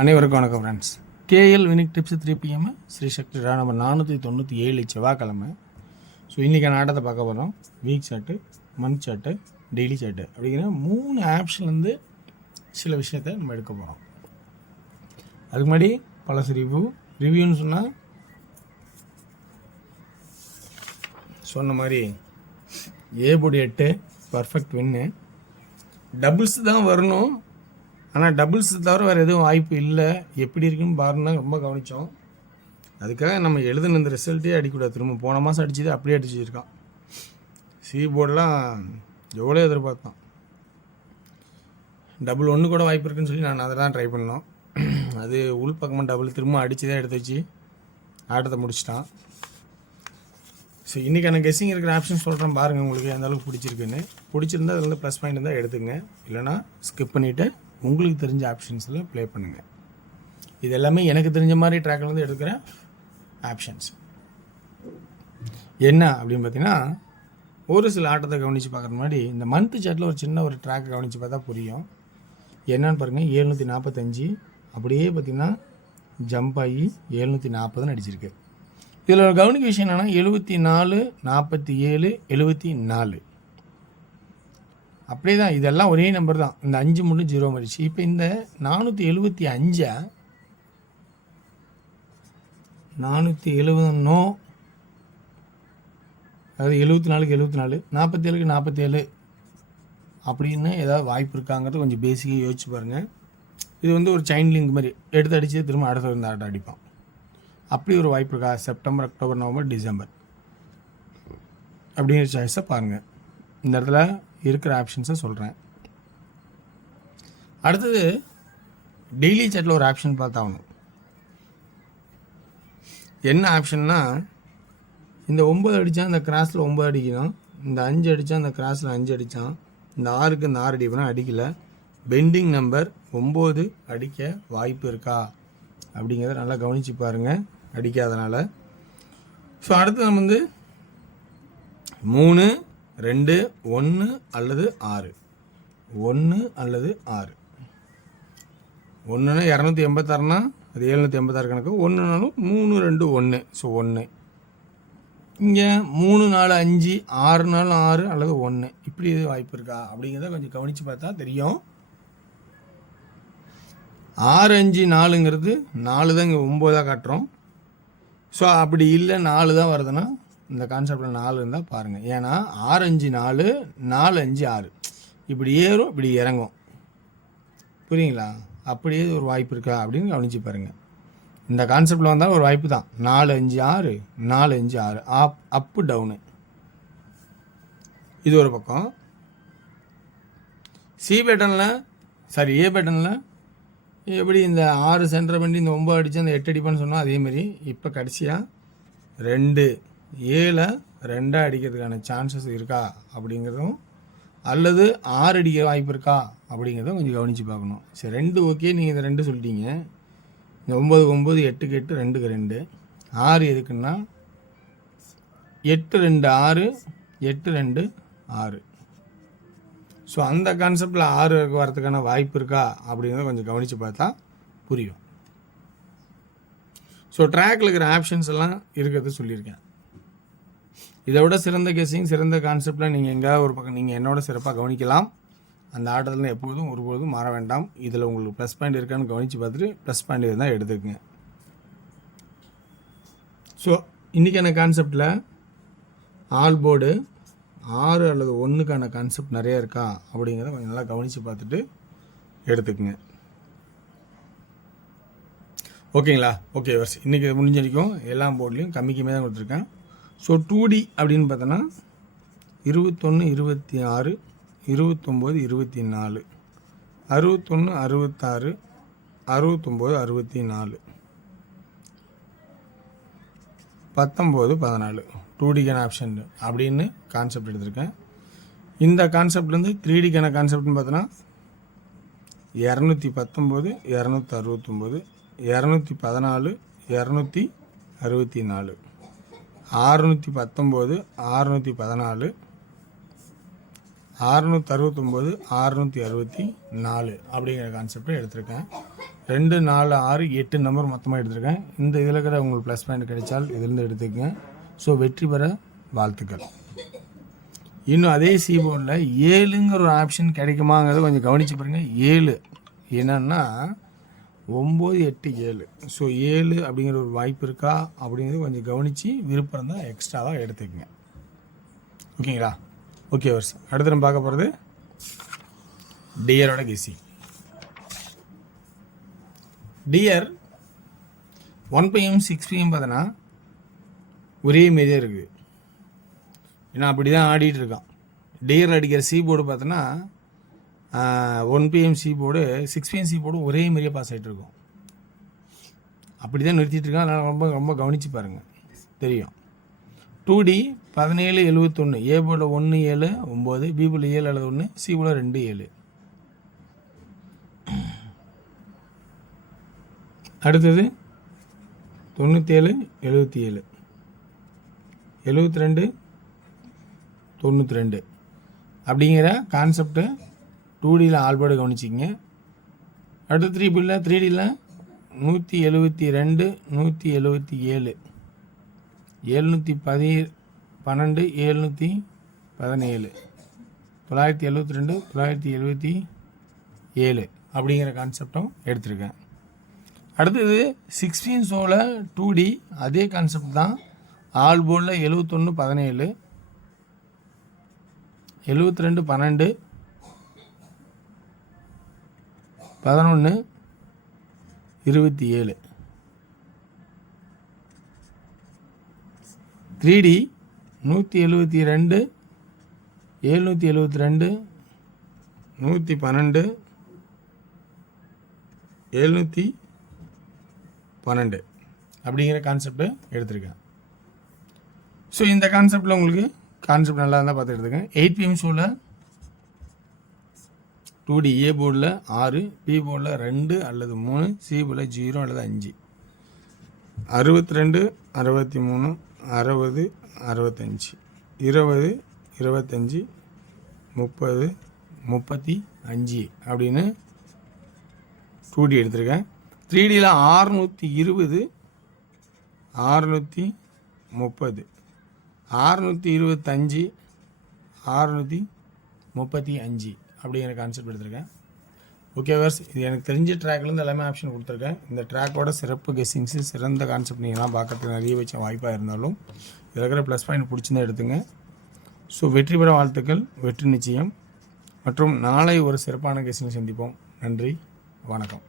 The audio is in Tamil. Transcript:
அனைவருக்கும் வணக்கம் ஃப்ரெண்ட்ஸ். கேஎல் வினிக் tips 3 PM Shri Shakti number 497 செவ்வாய்க்கிழமை. ஸோ இன்றைக்கான ஆட்டத்தை பார்க்க போகிறோம். Week chart, month chart, daily chart அப்படிங்கிற 3 ஆப்ஷன்லேருந்து சில விஷயத்தை நம்ம எடுக்க போகிறோம். அதுக்கு முன்னாடி பழசு ரிவ்யூன்னு சொன்னால் சொன்ன மாதிரி ஏபோடி 8 பர்ஃபெக்ட் வின்னு. டபுள்ஸ் தான் வரணும், ஆனால் டபுள்ஸ் தவிர வேறு எதுவும் வாய்ப்பு இல்லை. எப்படி இருக்குன்னு பாருன்னா ரொம்ப கவனித்தோம். அதுக்காக நம்ம எழுதுன இந்த ரிசல்ட்டே அடிக்கூடாது. திரும்ப போன மாதம் அடிச்சது அப்படியே அடிச்சிருக்கான். சி போர்டெலாம் எவ்வளோ எதிர்பார்த்தோம். டபுள் 1 கூட வாய்ப்பு இருக்குன்னு சொல்லி நான் அதை தான் ட்ரை பண்ணோம். அது உள் பக்கமாக டபுள் திரும்ப அடித்து தான் எடுத்து வச்சு ஆட்டத்தை முடிச்சிட்டான். ஸோ இன்றைக்கான கெஸ்ஸிங் இருக்கிற ஆப்ஷன் சொல்கிறேன் பாருங்கள், உங்களுக்கு எந்த அளவுக்கு பிடிச்சிருக்குன்னு. பிடிச்சிருந்தா அதில் ப்ளஸ் பாயிண்ட் இருந்தால் எடுத்துங்க, இல்லைனா ஸ்கிப் பண்ணிவிட்டு உங்களுக்கு தெரிஞ்ச ஆப்ஷன்ஸில் ப்ளே பண்ணுங்கள். இது எல்லாமே எனக்கு தெரிஞ்ச மாதிரி ட்ராக்லேருந்து எடுக்கிற ஆப்ஷன்ஸ். என்ன அப்படின்னு பார்த்தீங்கன்னா, ஒரு சில ஆட்டத்தை கவனித்து பார்க்குற முன்னாடி இந்த மந்த் சார்ட்டில் ஒரு சின்ன ஒரு ட்ராக் கவனித்து பார்த்தா புரியும். என்னன்னு பாருங்கள், 745 அப்படியே பார்த்திங்கன்னா ஜம்ப் ஆகி 740 அடிச்சிருக்கு. இதில் ஒரு கவனிக்க விஷயம் என்னென்னா 74, 47, 74 அப்படியே தான். இதெல்லாம் ஒரே நம்பர் தான். இந்த 5 மட்டும் 0 மாறிச்சு. இப்போ இந்த 475 470 அதாவது 74க்கு 74, 47க்கு 47 அப்படின்னு ஏதாவது வாய்ப்பு இருக்காங்கிறது கொஞ்சம் பேசிக்காக யோசிச்சு பாருங்கள். இது வந்து ஒரு செயின் லிங்க் மாதிரி எடுத்து அடித்து திரும்ப அடுத்த வந்து ஆட்டம் அடிப்பான். அப்படி ஒரு வாய்ப்பு இருக்கா? செப்டம்பர், அக்டோபர், நவம்பர், டிசம்பர் அப்படிங்கிற சாய்ஸை பாருங்கள். இந்த இடத்துல இருக்கிற ஆப்ஷன்ஸை சொல்கிறேன். அடுத்தது டெய்லி சார்ட்டில் ஒரு ஆப்ஷன் பார்த்தாகணும். என்ன ஆப்ஷன்னா, இந்த 9 அடித்தான் இந்த கிராஸில் 9 அடிக்கணும், இந்த 5 அடித்தான் இந்த கிராஸில் 5 அடித்தான், இந்த 6க்கு இந்த 6 அடிப்பனா அடிக்கலை. பெண்டிங் நம்பர் 9 அடிக்க வாய்ப்பு இருக்கா அப்படிங்கிறத நல்லா கவனித்து பாருங்கள், அடிக்காதனால. ஸோ அடுத்து நம்ம வந்து 3, 2, 1 அல்லது 6, 1 அல்லது 6. 1னா 286னா அது 786 கணக்கு. 1னாலும் 3, 2, 1. ஸோ 1 இங்கே 3, 4, 5, 6னாலும் 6 அல்லது 1. இப்படி எது வாய்ப்பு இருக்கா அப்படிங்கிறத கொஞ்சம் கவனித்து பார்த்தா தெரியும். 6, 5, 4ங்கிறது 4 தான் இங்கே 9 காட்டுறோம். ஸோ அப்படி இல்லை 4 தான் வருதுன்னா இந்த கான்செப்டில் 4 இருந்தால் பாருங்கள். ஏன்னா 6, 5, 4, 4, 5, 6 இப்படி ஏறும், இப்படி இறங்கும். புரியுங்களா? அப்படியே ஒரு வாய்ப்பு இருக்கா அப்படின்னு கவனித்து பாருங்கள். இந்த கான்செப்டில் வந்தால் ஒரு வாய்ப்பு தான். 4, 5, 6, 4, 5, 6 அப்பு டவுனு. இது ஒரு பக்கம். ஏ பேட்டனில் எப்படி இந்த 6 சென்டர் பண்ணி இந்த 9 அடித்து அந்த 8 அடிப்பான்னு சொன்னால் அதேமாரி இப்போ கடைசியாக 2, 7 2 அடிக்கிறதுக்கான சான்சஸ் இருக்கா அப்படிங்கிறதும், அல்லது 6 அடிக்க வாய்ப்பு இருக்கா அப்படிங்கிறதும் கொஞ்சம் கவனித்து பார்க்கணும். சரி, 2 ஓகே, நீங்கள் இந்த 2 சொல்லிட்டீங்க. இந்த 9, 9, 8க்கு 8, 2க்கு 2, 6 எதுக்குன்னா 8, 2, 6, 8, 2, 6. ஸோ அந்த கான்செப்டில் 6 வரதுக்கான வாய்ப்பு இருக்கா அப்படிங்கிறத கொஞ்சம் கவனித்து பார்த்தா புரியும். ஸோ ட்ராக்கில் இருக்கிற ஆப்ஷன்ஸ் எல்லாம் இருக்கிறது சொல்லியிருக்கேன். இதை விட சிறந்த கெஸ்ஸிங், சிறந்த கான்செப்டில் நீங்கள் எங்கேயாவது ஒரு பக்கம் நீங்கள் என்னோட சிறப்பாக கவனிக்கலாம். அந்த ஆட்டத்தில் எப்பொழுதும் ஒருபொழுதும் மாற வேண்டாம். இதில் உங்களுக்கு ப்ளஸ் பாயிண்ட் இருக்கான்னு கவனித்து பார்த்துட்டு ப்ளஸ் பாயிண்ட் இருந்தால் எடுத்துக்கங்க. ஸோ இன்றைக்கான கான்செப்டில் ஆல் போர்டு 6 அல்லது 1க்கான கான்செப்ட் நிறையா இருக்கா அப்படிங்கிறத கொஞ்சம் நல்லா கவனித்து பார்த்துட்டு எடுத்துக்கங்க. ஓகேங்களா? ஓகே வர்ஸ், இன்றைக்கி முடிஞ்ச வரைக்கும் எல்லா போர்ட்லேயும் கம்மிக்குமே தான் கொடுத்துருக்கேன். ஸோ 2D அப்படின்னு பார்த்தோன்னா 21, 26, 29, 24, 61, 66, 69, 64, 19, 14 2Dக்கான ஆப்ஷன் அப்படின்னு கான்செப்ட் எடுத்திருக்கேன். இந்த கான்செப்ட்லேருந்து 3Dக்கான கான்செப்ட்னு பார்த்தோன்னா 219, 269, 214, 264, 619, 614, 669 664 அப்படிங்கிற கான்செப்டை எடுத்திருக்கேன். 2 4 6 8 நம்பர் மொத்தமாக எடுத்திருக்கேன். இந்த இதில் இருக்கிற உங்களுக்கு ப்ளஸ் பாயிண்ட் கிடைச்சால் இதிலேருந்து எடுத்துக்கங்க. ஸோ வெற்றி பெற வாழ்த்துக்கள். இன்னும் அதே சீபோர்டில் 7ங்கிற ஒரு ஆப்ஷன் கிடைக்குமாங்கிறத கொஞ்சம் கவனித்து பாருங்கள். 7 என்னன்னா 9 8 7. ஸோ 7 அப்படிங்கிற ஒரு வாய்ப்பு இருக்கா அப்படிங்கிறது கொஞ்சம் கவனித்து விருப்பம் தான் எக்ஸ்ட்ராவாக எடுத்துக்கங்க. ஓகேங்களா? ஓகே வர்ஸ். அடுத்து நம்ம பார்க்க போகிறது டியரோட கெஸ்ஸிங். டியர் 1 PM 6 PM பார்த்தோன்னா ஒரே மாரியாக இருக்குது. ஏன்னா அப்படி தான் ஆடிட்டு இருக்கான். டியர் அடிக்கிற சி போர்டு பார்த்தோன்னா 1 PM C board 6 PM C board ஒரே மாரியாக பாஸ் ஆகிட்டு இருக்கும். அப்படி தான் நிறுத்திட்டு இருக்கான். அதனால் ரொம்ப ரொம்ப கவனித்து பாருங்கள், தெரியும். 2D 17 71. ஏ போர்டில் 1 7 9, பி போர்டில் 7 அல்லது 1, சி போர்டில் 2 7. அடுத்தது 97 77, 72 92 அப்படிங்கிற கான்செப்டு 2Dயில் ஆல்போர்டு கவனிச்சிங்க. அடுத்து 3Dயில் 172 177, 712 717, 972 977 அப்படிங்கிற கான்செப்டும் எடுத்திருக்கேன். அடுத்தது 16 ஷோவில் 2D அதே கான்செப்ட் தான். ஆல் போர்டில் 71 17, 72 12, 11 27. 3D 172 772 112 712 அப்படிங்கிற கான்செப்டை எடுத்திருக்கேன். ஸோ இந்த கான்செப்டில் உங்களுக்கு கான்செப்ட் நல்லா இருந்தால் பார்த்து எடுத்துக்கேன். 8 PM ஷோவில் 2D ஏ போர்டில் 6, பி போர்டில் 2 அல்லது 3, சி போர்டில் 0 அல்லது 5, 62 63 60 65 20 25 30 35 அப்படின்னு 2D எடுத்திருக்கேன். 3Dயில் 620 630 625 635 அப்படிங்கிற கான்செப்ட் எடுத்திருக்கேன். ஓகே வர்ஸ், இது எனக்கு தெரிஞ்ச ட்ராக்லேருந்து எல்லாமே ஆப்ஷன் கொடுத்துருக்கேன். இந்த ட்ராக்கோட சிறப்பு கெஸ்ஸிங்ஸு சிறந்த கான்செப்ட் நீங்கள் தான் பார்க்கறதுக்கு நிறைய வச்ச வாய்ப்பாக இருந்தாலும் இதில் இருக்கிற ப்ளஸ் பாயிண்ட் பிடிச்சிருந்தா எடுத்துங்க. ஸோ வெற்றி பெற வாழ்த்துக்கள், வெற்றி நிச்சயம். மற்றும் நாளை ஒரு சிறப்பான கெஸ்ஸிங் சந்திப்போம். நன்றி, வணக்கம்.